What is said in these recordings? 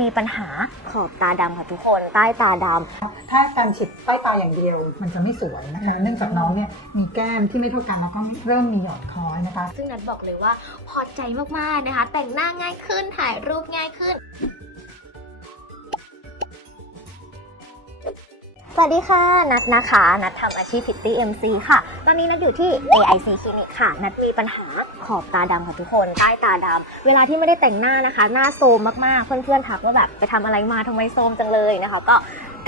มีปัญหาขอบตาดำค่ะทุกคน ใต้ตาดถ้าการฉีดใต้ตาอย่างเดียว มันจะไม่สวยนะคะ เนื่องจากน้องเนี่ยมีแก้มที่ไม่เท่ากันแล้วก็เริ่มมีหย่อนคล้อยนะคะำซึ่งนัดบอกเลยว่าพอใจมากๆนะคะ แต่งหน้าง่ายขึ้นถ่ายรูปง่ายขึ้น สวัสดีค่ะ นัดนะคะ นัดทำอาชีพพิตตี้ MC ค่ะ ตอนนี้นัดอยู่ที่ AIC คลินิกค่ะ นัดมีปัญหาขอบตาดำค่ะทุกคน ใต้ตาดำ เวลาที่ไม่ได้แต่งหน้านะคะ หน้าโทรมมากๆ เพื่อนๆทักว่าแบบไปทำอะไรมาทำไมโทรมจังเลยนะคะ ก็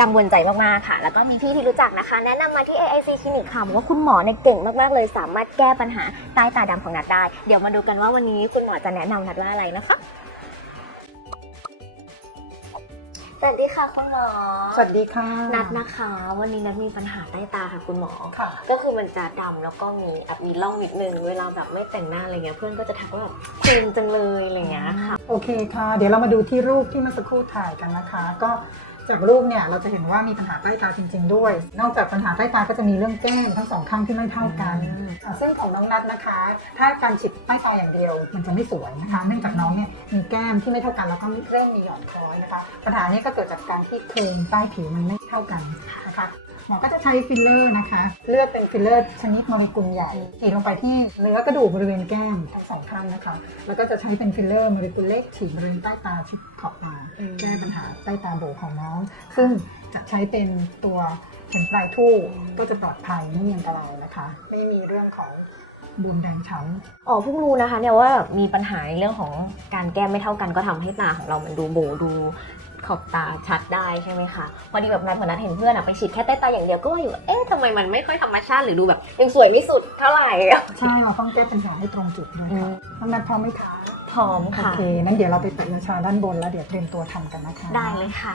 กังวลใจมากๆค่ะ แล้วก็มีพี่ที่รู้จักนะคะ แนะนำมาที่ AIC คลินิกค่ะบอกว่าคุณหมอเนี่ยเก่งมากๆเลย สามารถแก้ปัญหาใต้ตาดำของนัดได้ เดี๋ยวมาดูกันว่าวันนี้คุณหมอจะแนะนำนัดว่าอะไรนะคะ วัสดีค่ะคุณหมอ สวัสดีค่ะ นัดนะคะ วันนี้นัดมีปัญหาใต้ตาค่ะคุณหมอ ค่ะ ก็คือมันจะดำแล้วก็มีแอบมีร่องนิดนึง เวลาแบบไม่แต่งหน้าอะไรเงี้ยเพื่อนก็จะทักว่าแบบตึงจังเลยอะไรเงี้ยค่ะ โอเคค่ะ เดี๋ยวเรามาดูที่รูปที่เมื่อสักครู่ถ่ายกันนะคะ ก็ จากรูปเนี่ยเราจะเห็นว่ามีปัญหาใต้ตาจริง ๆ ด้วย นอกจากปัญหาใต้ตาก็จะมีเรื่องแก้มทั้งสองข้างที่ไม่เท่ากันอืมอ่าซึ่งของน้องนัทนะคะ ถ้าการฉีดใต้ตาอย่างเดียวมันจะไม่สวยนะคะ เนื่องจากน้องเนี่ยมีแก้มที่ไม่เท่ากันแล้วก็เริ่มมีหย่อนคล้อยนะคะ ปัญหานี้ก็เกิดจากการที่โครงใต้ผิวมันไม่เท่ากันนะคะ หมอก็จะใช้ฟิลเลอร์นะคะ เลือกเป็นฟิลเลอร์ชนิดโมเลกุลใหญ่ฉีดลงไปที่เนื้อกระดูกบริเวณแก้มทั้งสองข้างนะคะ แล้วก็จะใช้เป็นฟิลเลอร์โมเลกุลเล็กฉีดบริเวณใต้ตาที่ขอบตาแก้ปัญหาใต้ตาโบของน้อง ซึ่งจะใช้เป็นตัวเข็มปลายทู่ก็จะปลอดภัยไม่มีอันตรายนะคะ ไม่มีเรื่องของบวมแดงช้ำอ๋อเพิ่งรู้นะคะเนี่ยว่ามีปัญหาในเรื่องของการแก้มไม่เท่ากันก็ทำให้ตาของเรามันดูโบดู ขอบตาชัดได้ใช่ไหมคะพอดีแบบนัดเหมือนนัดเห็นเพื่อนอะไปฉีดแค่ใต้ตาอย่างเดียวก็ว่าอยู่ว่าเอ๊ะทำไมมันไม่ค่อยธรรมชาติหรือดูแบบยังสวยไม่สุดเท่าไหร่อะใช่เราต้องแก้ปัญหาให้ตรงจุดด้วยค่ะน้องนัทพร้อมไหมคะพร้อมโอค่ะเคนั้นเดี๋ยวเราไปเปิดยาชาด้านบนแล้วเดี๋ยวเตรียมตัวทำกันนะคะ ได้เลยค่ะ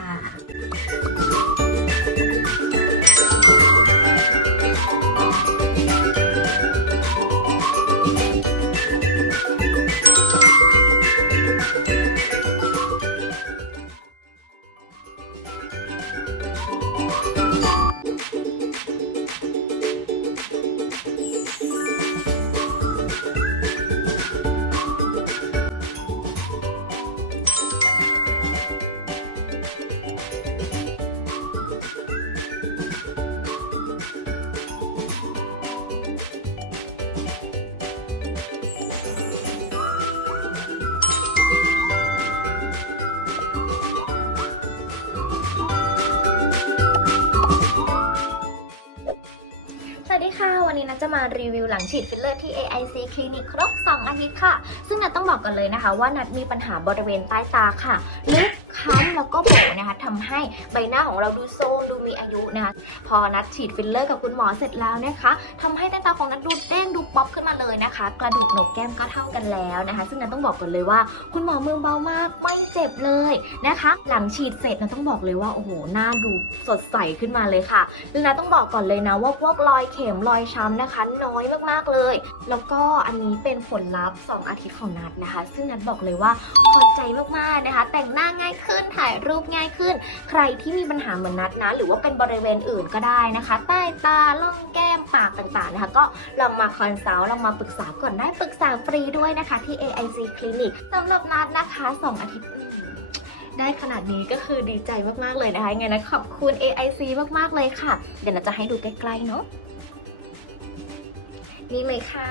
ค่ะวันนี้นัทจะมารีวิวหลังฉีดฟิลเลอร์ที่ AIC คลินิกครบ 2 อาทิตย์ค่ะ ซึ่งนัทต้องบอกกันเลยนะคะ ว่านัทมีปัญหาบริเวณใต้ตาค่ะลึกค้ำแล้วก็โบนะคะทำให้ใบหน้าของเราดูโทรมดูมีอายุนะคะพอนัดฉีดฟิลเลอร์กับคุณหมอเสร็จแล้วนะคะทำให้ใต้ตาของนัดดูเด้งดูป๊อปขึ้นมาเลยนะคะ กระดูกโหนกแก้มก็เท่ากันแล้วนะคะ ซึ่งนัทต้องบอกกันเลยว่า คุณหมอมือเบามากไม่เจ็บเลยนะคะ หลังฉีดเสร็จนัทต้องบอกเลยว่าโอ้โหหน้าดูสดใสขึ้นมาเลยค่ะแล้วนะต้องบอกก่อนเลยนะว่าพวกรอยเข็มรอยช้ำนะคะ น้อยมากๆเลย แล้วก็อันนี้เป็นผลลัพธ์ 2 อาทิตย์ของนัดนะคะ ซึ่งนัดบอกเลยว่าพอใจมากๆนะคะ แต่งหน้าายรูปง่ายขึ้น ใครที่มีปัญหาเหมือนนัดนะ หรือว่าเป็นบริเวณอื่นก็ได้นะคะ ใต้ตาล่องแก้มปากต่างๆนะคะก็ลองมาคอนซัลท์ลองมาปรึกษาก่อนได้ปรึกษาฟรีด้วยนะคะที่ AIC Clinic สำหรับนัดนะคะ 2 อาทิตย์ได้ขนาดนี้ก็คือดีใจมาก ๆ เลยนะคะไงนะขอบคุณ AIC มาก ๆ เลยค่ะ เดี๋ยวเราจะให้ดูใกล้ ๆ เนาะนี่เลยค่ะ